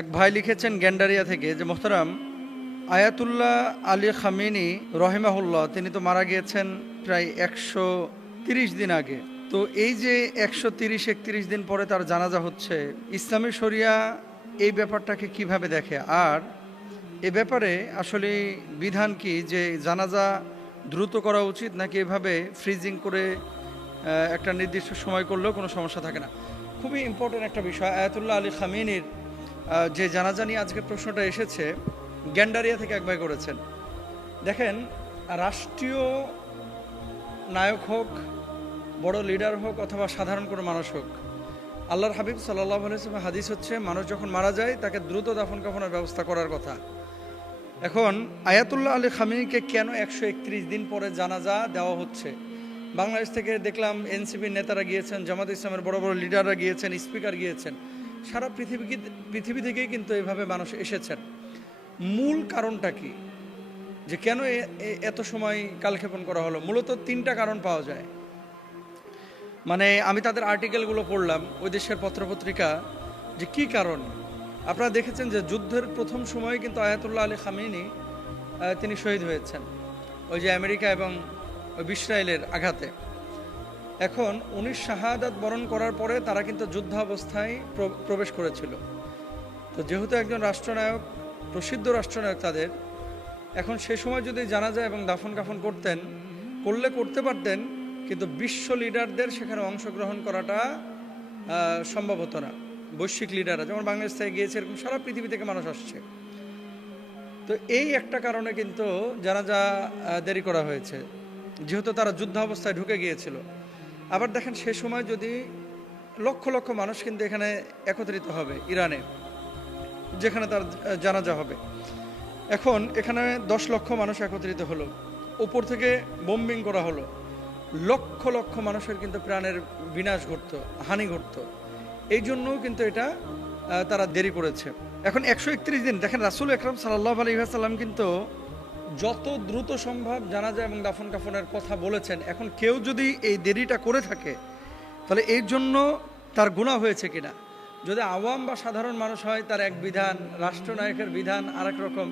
এক ভাই লিখেছেন গ্যান্ডারিয়া থেকে যে মোহতারাম, আয়াতুল্লাহ আলী খামেনি রহিমাহুল্লাহ তিনি তো মারা গিয়েছেন প্রায় 130 দিন আগে। তো এই যে 130-31 দিন পরে তার জানাজা হচ্ছে, ইসলামী শরিয়া এই ব্যাপারটাকে কিভাবে দেখে? আর এ ব্যাপারে আসলে বিধান কি, যে জানাজা দ্রুত করা উচিত নাকি এভাবে ফ্রিজিং করে একটা নির্দিষ্ট সময় করলেও কোনো সমস্যা থাকে না? খুবই ইম্পর্টেন্ট একটা বিষয়। আয়াতুল্লাহ আলী খামেনির যে জানাজা নিয়ে আজকে প্রশ্নটা এসেছে, গ্যান্ডারিয়া থেকে এক ভাই করেছেন। দেখেন, রাষ্ট্রীয় নায়ক হোক, বড় লিডার হোক, অথবা সাধারণ কোনো মানুষ হোক, আল্লাহর হাবিব সাল্লাল্লাহু আলাইহি ওয়াসাল্লাম হাদিস হচ্ছে মানুষ যখন মারা যায় তাকে দ্রুত দাফন কাফনের ব্যবস্থা করার কথা। এখন আয়াতুল্লাহ আলী খামেনিকে কেন 131 দিন পরে জানাজা দেওয়া হচ্ছে? বাংলাদেশ থেকে দেখলাম এনসিপির নেতারা গিয়েছেন, জামাত ইসলামের বড় বড় লিডাররা গিয়েছেন, স্পিকার গিয়েছেন, সারা পৃথিবী থেকেই কিন্তু এভাবে মানুষ এসেছেন। মূল কারণটা কি, যে কেন এত সময় কালক্ষেপণ করা হলো? মূলত 3টা কারণ পাওয়া যায়। মানে আমি তাদের আর্টিকেলগুলো পড়লাম, ওই দেশের পত্রপত্রিকা, যে কি কারণ। আপনারা দেখেছেন যে যুদ্ধের প্রথম সময়ে কিন্তু আয়াতুল্লাহ আলী খামেনি তিনি শহীদ হয়েছেন ওই যে আমেরিকা এবং ইসরায়েলের আঘাতে। এখন উনি শাহাদাত বরণ করার পরে তারা কিন্তু যুদ্ধাবস্থায় প্রবেশ করেছিল। তো যেহেতু একজন রাষ্ট্রনায়ক, প্রসিদ্ধ রাষ্ট্রনায়ক তাদের, এখন সে সময় যদি জানাজা এবং দাফন কাফন করতে পারতেন, কিন্তু বিশ্ব লিডারদের সেখানে অংশগ্রহণ করাটা সম্ভব হতো না। বৈশ্বিক লিডাররা যেমন বাংলাদেশ থেকে গিয়েছে, এরকম সারা পৃথিবী থেকে মানুষ আসছে। তো এই একটা কারণে কিন্তু জানাজা দেরি করা হয়েছে, যেহেতু তারা যুদ্ধ অবস্থায় ঢুকে গিয়েছিল। আবার দেখেন, সে সময় যদি লক্ষ লক্ষ মানুষ কিন্তু এখানে একত্রিত হবে ইরানে, যেখানে তার জানাজা হবে। এখন এখানে 10 লক্ষ মানুষ একত্রিত হলো, উপর থেকে বোম্বিং করা হলো, লক্ষ লক্ষ মানুষের কিন্তু প্রাণের বিনাশ ঘটতো, হানি ঘটতো। এই জন্যও কিন্তু এটা তারা দেরি করেছে। এখন 131 দিন, দেখেন রাসূল আকরাম সাল্লাল্লাহু আলাইহি ওয়াসাল্লাম কিন্তু যত দ্রুত সম্ভব জানাজা এবং দাফন কাফনের কথা বলেছেন। এখন কেউ যদি এই দেরিটা করে থাকে, তাহলে এই জন্য তার গুনাহ হয়েছে কিনা? যদি আওয়াম বা সাধারণ মানুষ হয়, তার এক বিধান, রাষ্ট্রনায়কের বিধান আরেক রকম।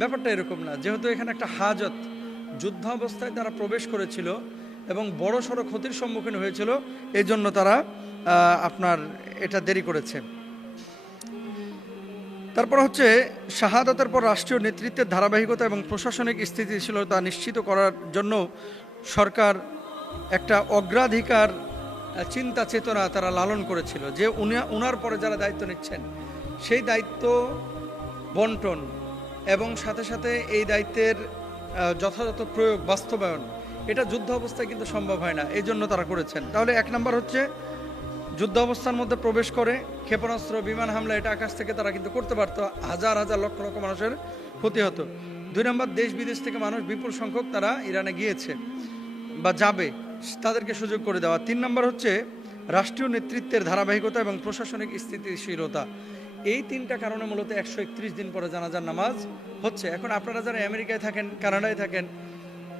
ব্যাপারটা এরকম না। যেহেতু এখানে একটা হাজত, যুদ্ধ অবস্থায় তারা প্রবেশ করেছিল এবং বড় সড়ো ক্ষতির সম্মুখীন হয়েছিল, এই জন্য তারা আপনার এটা দেরি করেছে। তারপর হচ্ছে শাহাদাতের পর রাষ্ট্রীয় নেতৃত্বের ধারাবাহিকতা এবং প্রশাসনিক স্থিতিশীলতা নিশ্চিত করার জন্য সরকার একটা অগ্রাধিকার চিন্তা চেতনা তারা লালন করেছিল, যে উনার পরে যারা দায়িত্ব নিচ্ছেন সেই দায়িত্ব বন্টন এবং সাথে সাথে এই দায়িত্বের যথাযথ প্রয়োগ, বাস্তবায়ন, এটা যুদ্ধ অবস্থায় কিন্তু সম্ভব হয় না। এই জন্য তারা করেছেন। তাহলে 1 নম্বর হচ্ছে যুদ্ধ অবস্থার মধ্যে প্রবেশ করে ক্ষেপণাস্ত্র, বিমান হামলা, এটা আকাশ থেকে তারা কিন্তু করতে পারতো, হাজার হাজার লক্ষ লক্ষ মানুষের ক্ষতি হতো। 2 নম্বর, দেশ বিদেশ থেকে মানুষ বিপুল সংখ্যক তারা ইরানে গিয়েছে বা যাবে, তাদেরকে সুযোগ করে দেওয়া। 3 নম্বর হচ্ছে রাষ্ট্রীয় নেতৃত্বের ধারাবাহিকতা এবং প্রশাসনিক স্থিতিশীলতা। এই 3টা কারণে মূলত 131 দিন পরে জানাজার নামাজ হচ্ছে। এখন আপনারা যারা আমেরিকায় থাকেন, কানাডায় থাকেন,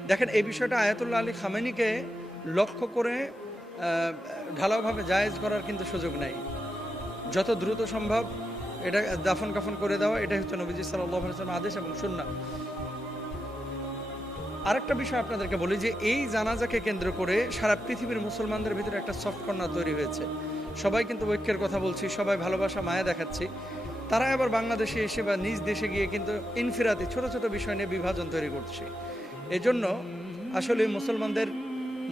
দেখেন এই বিষয়টা আয়াতুল্লাহ আলী খামেনিকে লক্ষ্য করে ঢালাওভাবে জায়েজ করার কিন্তু সুযোগ নাই। যত দ্রুত সম্ভব এটা দাফন কাফন করে দেওয়া, এটাই হচ্ছে নবীজি সাল্লাল্লাহু আলাইহি ওয়াসাল্লামের আদেশ এবং সুন্নাহ। আরেকটা বিষয় আপনাদেরকে বলি, যে এই জানাজাকে কেন্দ্র করে সারা পৃথিবীর মুসলমানদের ভিতরে একটা সফট কর্নার তৈরি হয়েছে। সবাই কিন্তু ঐক্যের কথা বলছি, সবাই ভালোবাসা মায়া দেখাচ্ছি, তারা আবার বাংলাদেশে এসে বা নিজ দেশে গিয়ে কিন্তু ইনফিরাতি ছোট ছোট বিষয় নিয়ে বিভাজন তৈরি করছে। এজন্য আসলে মুসলমানদের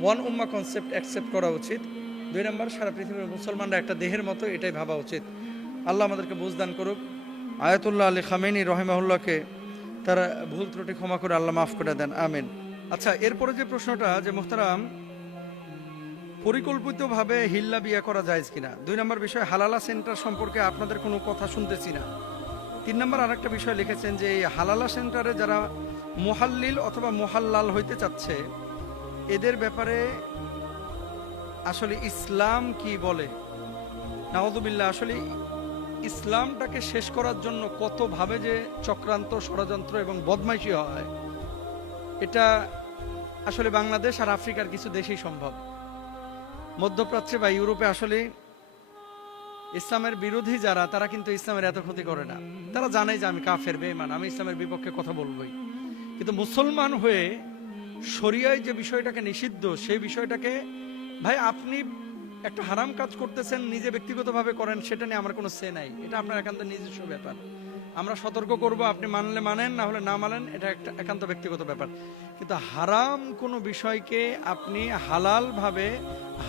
ওয়ান উম্মাহ কনসেপ্ট অ্যাকসেপ্ট করা উচিত। 2 নম্বর, সারা পৃথিবীর মুসলমানরা একটা দেহের মতো, এটাই ভাবা উচিত। আল্লাহ আমাদেরকে বুঝদান করুক। আয়াতুল্লাহ আলী খামেনি রহিমাহুল্লাহকে তারা ভুল ত্রুটি ক্ষমা করে আল্লাহ মাফ করে দেন, আমিন। আচ্ছা, এরপরে যে প্রশ্নটা, যে মোহতারাম পরিকল্পিতভাবে হিল্লা বিয়ে করা যায় কিনা? 2 নম্বর বিষয়, হালালা সেন্টার সম্পর্কে আপনাদের কোনো কথা শুনতেছি না। 3 নম্বর আরেকটা বিষয় লিখেছেন যে এই হালালা সেন্টারে যারা মুহাল্লিল অথবা মুহাল্লাল হইতে চাচ্ছে, এদের ব্যাপারে আসলে ইসলাম কি বলে? নাউযুবিল্লাহ। আসলে ইসলামটাকে শেষ করার জন্য কতভাবে যে চক্রান্ত, ষড়যন্ত্র এবং বদমাইশি হয়, এটা আসলে বাংলাদেশ আর আফ্রিকার কিছু দেশেই সম্ভব। মধ্যপ্রাচ্যে বা ইউরোপে আসলে ইসলামের বিরোধী যারা, তারা কিন্তু ইসলামের এত ক্ষতি করে না। তারা জানে যে আমি কাফের, বেঈমান, আমি ইসলামের বিপক্ষে কথা বলবোই। কিন্তু মুসলমান হয়ে শরিয়ায় যে বিষয়টাকে নিষিদ্ধ, সেই বিষয়টাকে, ভাই আপনি একটা হারাম কাজ করতেছেন, নিজে ব্যক্তিগতভাবে করেন, সেটা নিয়ে আমার কোনো সে নাই, এটা আপনার একান্ত নিজস্ব ব্যাপার। আমরা সতর্ক করব, আপনি মানলে মানেন, না হলে না মানেন, এটা একটা একান্ত ব্যক্তিগত ব্যাপার। কিন্তু হারাম কোনো বিষয়কে আপনি হালাল ভাবে,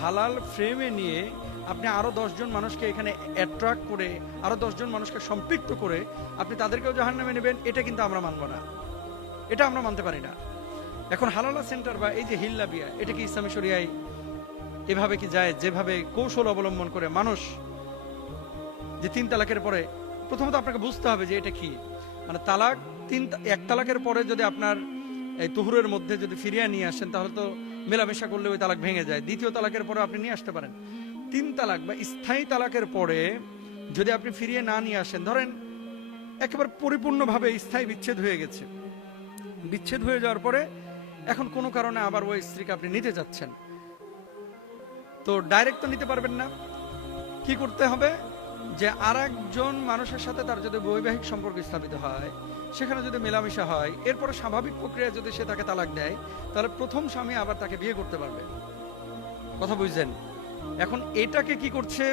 হালাল ফ্রেমে নিয়ে আপনি আরো 10 জন মানুষকে এখানে অ্যাট্রাক্ট করে, আরো 10 জন মানুষকে সম্পৃক্ত করে আপনি তাদেরকেও জাহান্নামে নেবেন, এটা কিন্তু আমরা মানব না, এটা আমরা মানতে পারি না। এখন হালালা সেন্টার বা এই যে হিল্লা বিয়া, এটা কি ইসলামী শরিয়ায় এভাবে কি যায়? যেভাবে কৌশল অবলম্বন করে মানুষ যে 3 তালাকের পরে, প্রথমত আপনাকে বুঝতে হবে যে এটা কি, মানে তালাক 1 তালাকের পরে যদি আপনার এই তুহুরের মধ্যে যদি ফিরিয়ে নিয়ে আসেন, তাহলে তো মেলামেশা করলে ওই তালাক ভেঙে যায়। 2য় তালাকের পরে আপনি নিয়ে আসতে পারেন। 3 তালাক বা স্থায়ী তালাকের পরে যদি আপনি ফিরিয়ে না নিয়ে আসেন, ধরেন একেবারে পরিপূর্ণভাবে স্থায়ী বিচ্ছেদ হয়ে গেছে, বিচ্ছেদ হয়ে যাওয়ার পরে এখন কোনো কারণে আবার ওই স্ত্রীকে আপনি নিতে যাচ্ছেন, তো ডাইরেক্ট তো নিতে পারবেন না। কি করতে হবে? যে আরেকজন মানুষের সাথে তার যদি বৈবাহিক সম্পর্ক স্থাপিত হয়, সেখানে যদি মেলামেশা হয়, এরপরে স্বাভাবিক প্রক্রিয়ায় যদি সে তাকে তালাক দেয়, তাহলে প্রথম স্বামী আবার তাকে বিয়ে করতে পারবে। কথা বুঝছেন? এখন এটাকে কি করছে?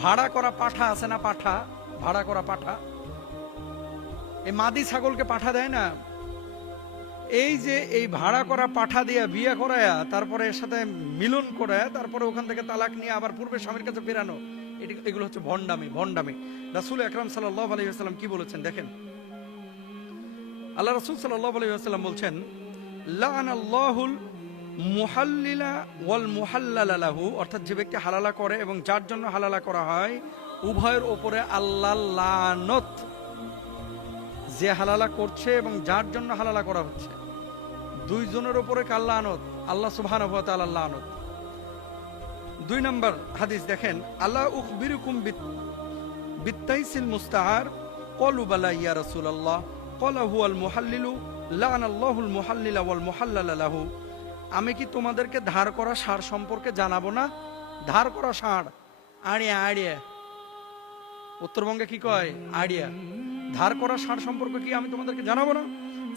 ভাড়া করা পাঠা আছে না, পাঠা, ভাড়া করা পাঠা, এই মাদি ছাগলকে পাঠা দেয় না, এই যে এই ভাড়া করা পাঠা দিয়া বিয়ে করায়া, তারপরে এর সাথে মিলন করায়া, তারপরে ওখান থেকে তালাক নিয়ে আবার পূর্বের স্বামীর কাছে ফেরানো, এগুলো হচ্ছে ভণ্ডামি, ভণ্ডামি। রাসূল আকরাম সাল্লাল্লাহু আলাইহি ওয়াসাল্লাম কি বলেছেন দেখেন। আল্লাহ রাসূল সাল্লাল্লাহু আলাইহি ওয়াসাল্লাম বলছেন, লাআনাল্লাহুল মুহাল্লিলা ওয়াল মুহাল্লালা লাহু, অর্থাৎ যে ব্যক্তি হালালা করে এবং যার জন্য হালালা করা হয়, উভয়ের উপরে আল্লাহর লানত। যে হালালা করছে এবং যার জন্য হালালা করা হচ্ছে, 2 জনের উপরে কার লানত? আল্লাহ সুবহানাহু ওয়া তাআলার লানত। 2 নম্বর হাদিস দেখেন, আল্লাহ উখবিরুকুম বিত্তাইসিল মুস্তাআর, ক্বালু বালা ইয়া রাসূলুল্লাহ, ক্বালা হুয়াল মুহাল্লিলু, লাআনাল্লাহুল মুহাল্লিলা ওয়াল মুহাল্লালা লাহু। আমি কি তোমাদেরকে ধার করা সার সম্পর্কে জানাবো না? ধার করা সার, আড়িয়া, আড়িয়া, উত্তরবঙ্গে কি কয়? আড়িয়া। ধার করা সার সম্পর্কে কি আমি তোমাদেরকে জানাবো না?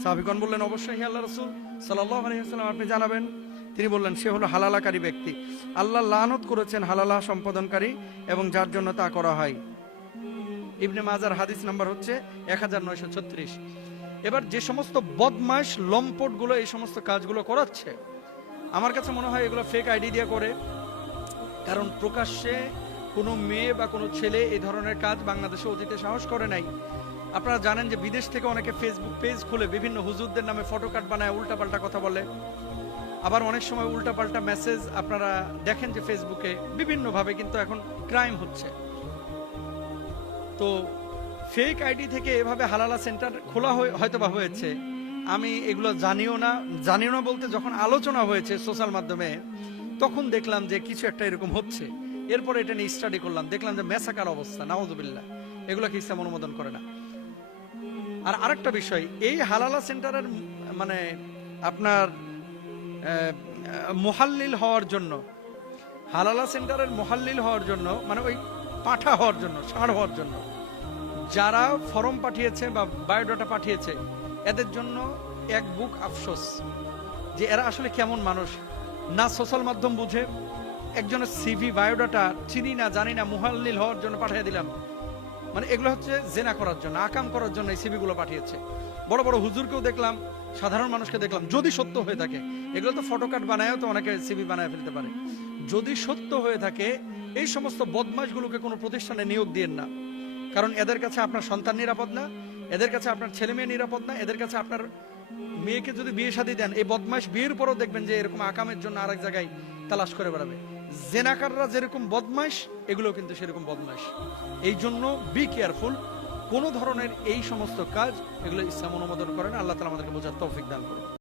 সাহাবীগণ বললেন, অবশ্যই হে আল্লাহর রাসূল সাল্লাল্লাহু আলাইহি ওয়াসাল্লাম, আপনি জানাবেন। তিনি বললেন, সে হলো হালালাকারী ব্যক্তি। আল্লাহ লানত করেছেন হালালা সম্পাদনকারী এবং যার জন্য তা করা হয়। ইবনে মাজার হাদিস নাম্বার হচ্ছে 1936। এবার যে সমস্ত বদমাশ লম্পট গুলো এই সমস্ত কাজগুলো করাচ্ছে, আমার কাছে মনে হয় এগুলো ফেক আইডি দিয়ে করে। কারণ প্রকাশ্যে কোনো মেয়ে বা কোনো ছেলে এই ধরনের কাজ বাংলাদেশে অতীতে সাহস করে নাই। আপনারা জানেন যে বিদেশ থেকে অনেকে ফেসবুক পেজ খুলে বিভিন্ন হুজুরদের নামে ফটোকার্ড বানায়, উল্টাপাল্টা কথা বলে। আবার অনেক সময় উল্টাপাল্টা মেসেজ আপনারা দেখেন যে ফেসবুকে বিভিন্নভাবে কিন্তু এখন ক্রাইম হচ্ছে। তো ফেক আইডি থেকে এভাবে হালালা সেন্টার খোলা হয়তো বা হয়েছে, আমি এগুলো জানিও না বলতে যখন আলোচনা হয়েছে সোশ্যাল মাধ্যমে, তখন দেখলাম যে কিছু একটা এরকম হচ্ছে। এরপরে এটা নিয়ে স্টাডি করলাম, দেখলাম যে মেসাকার অবস্থা, নাউযুবিল্লাহ, এগুলোকে ইসলাম অনুমোদন করে না। আর আরেকটা বিষয়, এই হালালা সেন্টারের মানে আপনার মুহাল্লিল হওয়ার জন্য, হালালা সেন্টারের মুহাল্লিল হওয়ার জন্য, মানে ওই পাঠা হওয়ার জন্য, ষাঁড় হওয়ার জন্য যারা ফর্ম পাঠিয়েছে বা বায়োডাটা পাঠিয়েছে, এদের জন্য এক বুক আফসোস যে এরা আসলে কেমন মানুষ। না সোশ্যাল মাধ্যম বুঝে, একজনের সিভি বায়োডাটা চিনি না জানি না, মুহাল্লিল হওয়ার জন্য পাঠিয়ে দিলাম। মানে এগুলো হচ্ছে জেনা করার জন্য, আকাম করার জন্য এই সিভি গুলো পাঠিয়েছে। বড় বড় হুজুরকেও দেখলাম, সাধারণ মানুষকে দেখলাম, যদি সত্য হয়ে থাকে, এগুলো তো ফটোকার্ড বানায়ও তো অনেকে সিভি বানায় ফেলতে পারে। যদি সত্য হয়ে থাকে, এই সমস্ত বদমাশগুলোকে কোনো প্রতিষ্ঠানে নিয়োগ দিয়েন না। কারণ এদের কাছে আপনার সন্তান নিরাপদ না, এদের কাছে আপনার ছেলে মেয়ে নিরাপদ না, এদের কাছে আপনার মেয়েকে যদি বিয়ে শাদী দেন, এই বদমাশ বিয়ের পরও দেখবেন যে এরকম আকামের জন্য আরেক জায়গায় তালাশ করে বেড়াবে। জেনাকাররা যেরকম বদমাশ, এগুলো কিন্তু সেরকম বদমাশ। এই জন্য বি কেয়ারফুল। কোন ধরনের এই সমস্ত কাজ, এগুলো ইসলাম অনুমোদন করে না। আল্লাহ তাআলা আমাদেরকে বোঝার তৌফিক দান করুন।